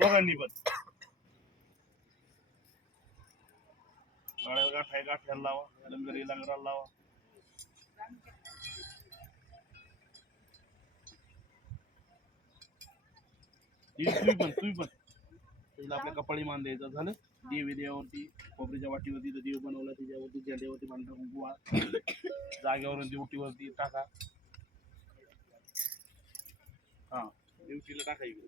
दोघांनी पण गाठ्याला लावा, लंगरी लंगराला लावा. तुम्ही पण आपल्या कपाळी मान द्यायचं झालं. देवी देवावरती खोबरीच्या वाटीवरती देव बनवला, त्याच्यावरती झेंड्यावरती पांढरा कुंकू जागेवरून ड्युटीवरती टाका. हा ड्युटीला टाकायची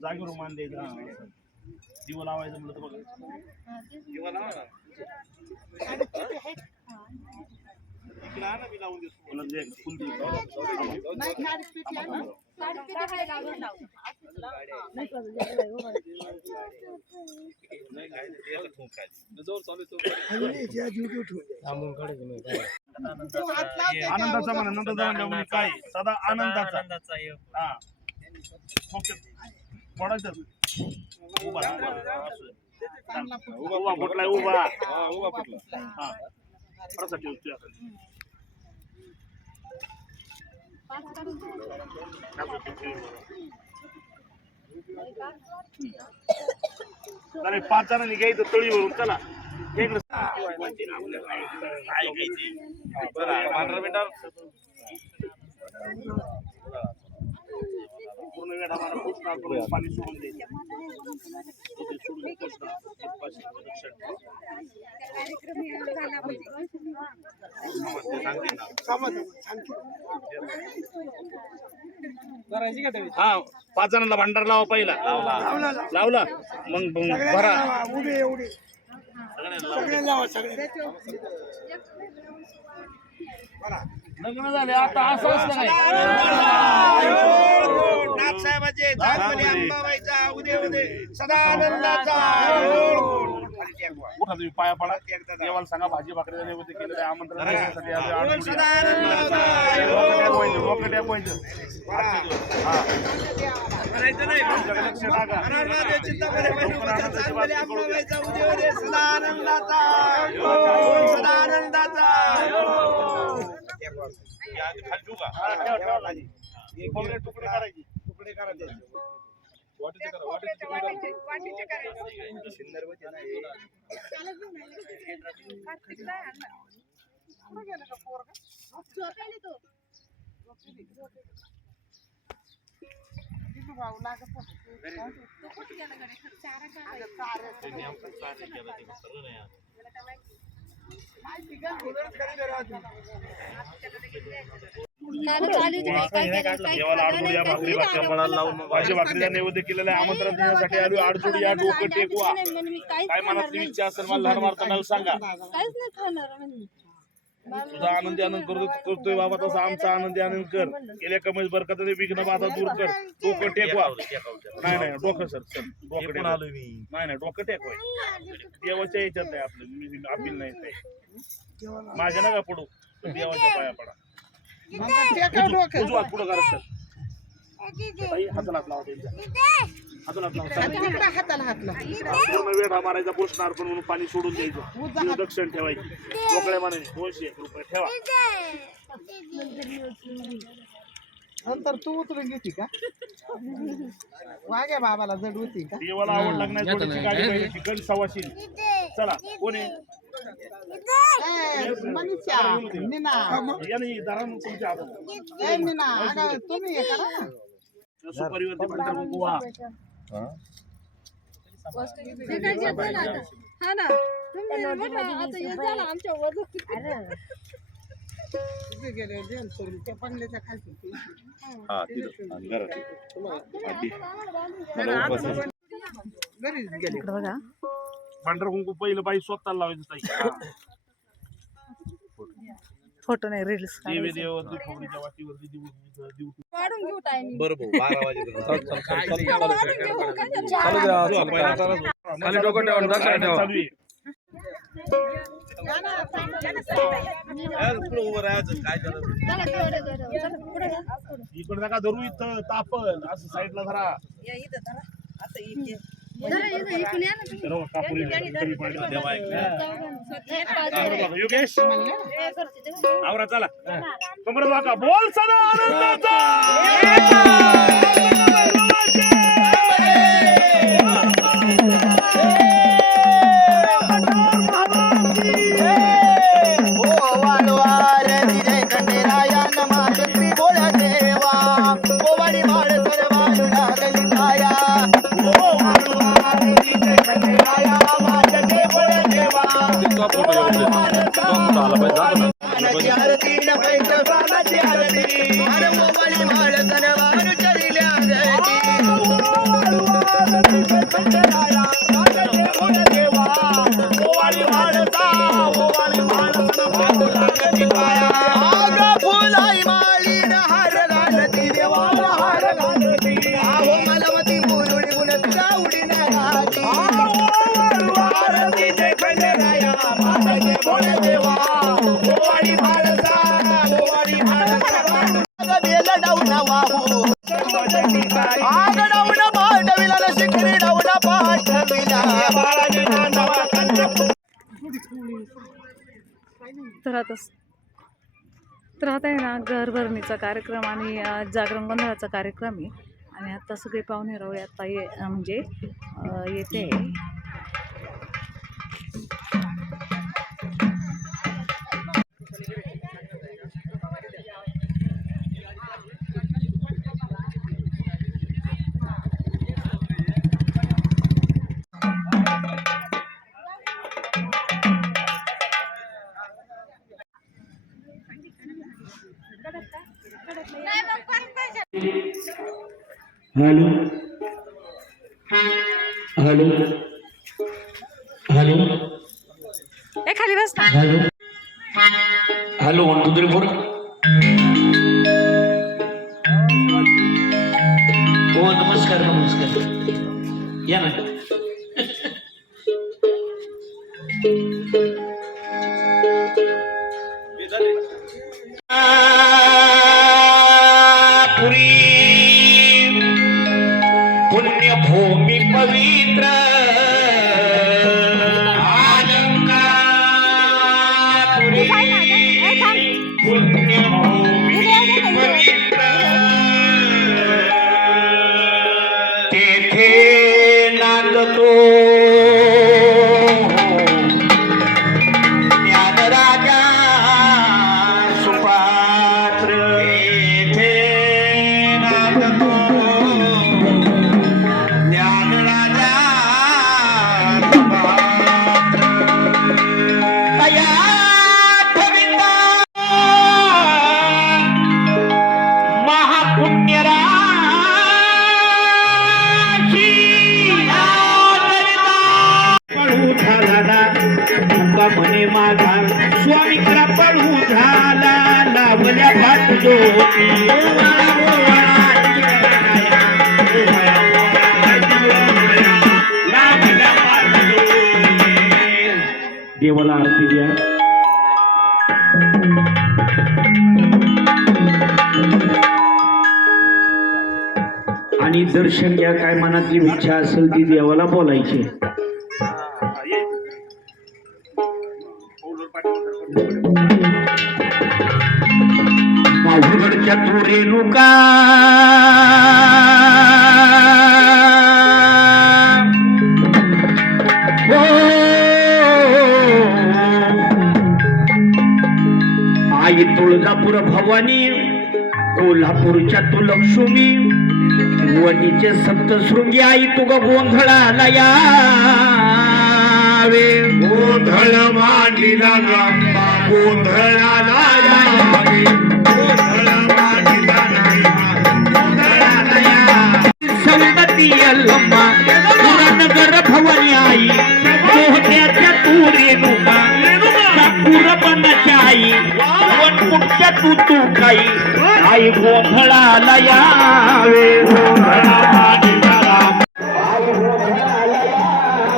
जागेवर मान द्यायचा. दिवा लावायचं म्हणलं तर बघा दिवा लावा ना. लावून आनंदाचा म्हणा. नंतर काय सदा आनंदाचा. हा पडायचं उभा फुटलाय. उभा फुटला. हा असा ठेवतो. अरे 5 जणांनी घ्यायचं तळीवरून. चला पूर्ण वेळा पाणी सोडून द्यायचं. हा 5 जणांना भांडार लावा. पहिला लावला मग भरा. लग्न झाले आता असं असलं नाही. नाथसाहेबांचे अंबाबाईचा उदय उदय सदा आनंदाचा. उठा तुम्ही पाया पडा. देवाला सांगा भाजी भाकरी नैवेद्य केलेलं आहे. आमंत्रण देण्यासाठी लक्ष टाका. तुकडे करायचे. तुकडे करायचे. भाजी भाकरीचा नैवेद्य केलेला आहे. आमंत्रण देण्यासाठी आलो. आडजोडी या डोकं टेकवा. काय मनात इच्छा असेल मला लहान मारताना सांगा. तुझा आनंदी आनंद करतोय बाबा तसा आमचा आनंदी आनंद कर. गेल्या कमेज बरकत विघ्न बाधा दूर कर. डोकं टेकवा. नाही नाही डोकं सर डोकं आलो मी. नाही डोकं टेकवाय. देवाच्या याच्यात आहे आपलं. अपील नाही ते माझ्या नका पडू. देवाच्या पाया पडा. उजवा पुढं करा सर. हाताला लावा. पूर्ण वेढा मारायचा. पुष्णार्पण म्हणून पाणी सोडून द्यायचं. दक्षिण ठेवायची. मोकळ्या मानाने 200 रुपये ठेवा. नंतर तू उतरून घेते का? वाग्या बाबाला जड होती का? देवाला आवड लागण्याची गाडी पाहिजे. चिकन सवाशी. चला कोणी मनीषा मीना यांनी दारान तुमच्या हातात. मीना अगं तुम्ही हे करा. सुपरिवरती म्हणतात गोवा. हा ना तुम्ही आता हे झालं आमच्या वजन. तिथे गेले जेल करून त्या बंगल्याच्या खाली. घरीच गेले इकडं बघा. पांढरं कुंकू पहिलं बाई स्वतःला लावायचं ताई. फोटो नाही रील्स देवी देवावरती खोबरीच्या वाटीवरती दिवस दिवस वाढून घेऊ टायमिंग बरं भाऊ 12 वाजेपर्यंत वाढून घेऊ काय झालं? खाली डोकं ठेवा आणि दक्षिणा ठेवा. चालू आहे. पुढे उभं राहायचं काय झालं चला, तेवढं करू. चला, पुढे जा. इकडे नका धरू इथं तापल असं साईडला धरा. जरा इथं इकडून या ना तुम्ही. सर्व कापुरी कमी पडलं. देवा ऐक. एक बाजू आहे. बघा, योगेश आवरा चला कमर वाका बोल सदा आनंदाचा इतका फोटो येऊ दे. तो मोठा आला पाहिजे. जातो ना. तर आता आहे ना घरभरणीचा कार्यक्रम आणि जागरण गोंधळाचा कार्यक्रम आहे आणि आता सगळे पाहुणे रावळे आता म्हणजे येते. हॅलो हॅलो हॅलो ए खाली बस ना. हॅलो हॅलो 1 2 3 4 हो नमस्कार नमस्कार या ना पुण्यभूमी पवित्र अलंकापुरी पुण्यभूमी पवित्र तेथे नांदतो ज्ञानराजा सुपात्र तेथे नांदतो ज्ञानराजा सुपात्र तया ठविता महापुण्यराशी पळू झाला ना तुका म्हणे माझा स्वामी करा पळू झाला लावल्या पाठ ज्योती लावल्या पाठ ज्योती देवाला आरती द्या. आणि दर्शन घ्या. काय मनातली इच्छा असेल ती देवाला बोलायची. माहुरगडच्या तुरे लुका हो आई तुळजापूर भवानी कोल्हापूरच्या तू लक्ष्मी वनीचे सप्तशृंगी आई तुग गोंधळाला यावे गोंधळ मांडीला गांबा गोंधळाला यावे गोंधळ मांडीला गोंधळाला यावे संमती अल्लम्मा पुरणगर तू काही आई गोंधळाला यावे गोंधळा मांडणारा आई गोंधळाला यावे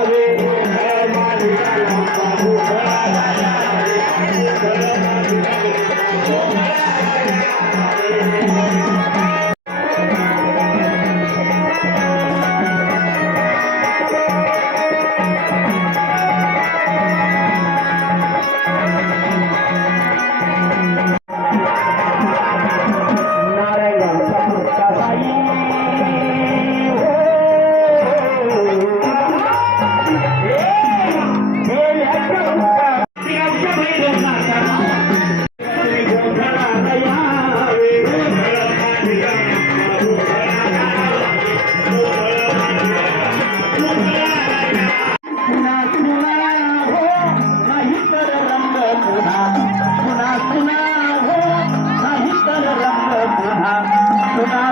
पुन्हा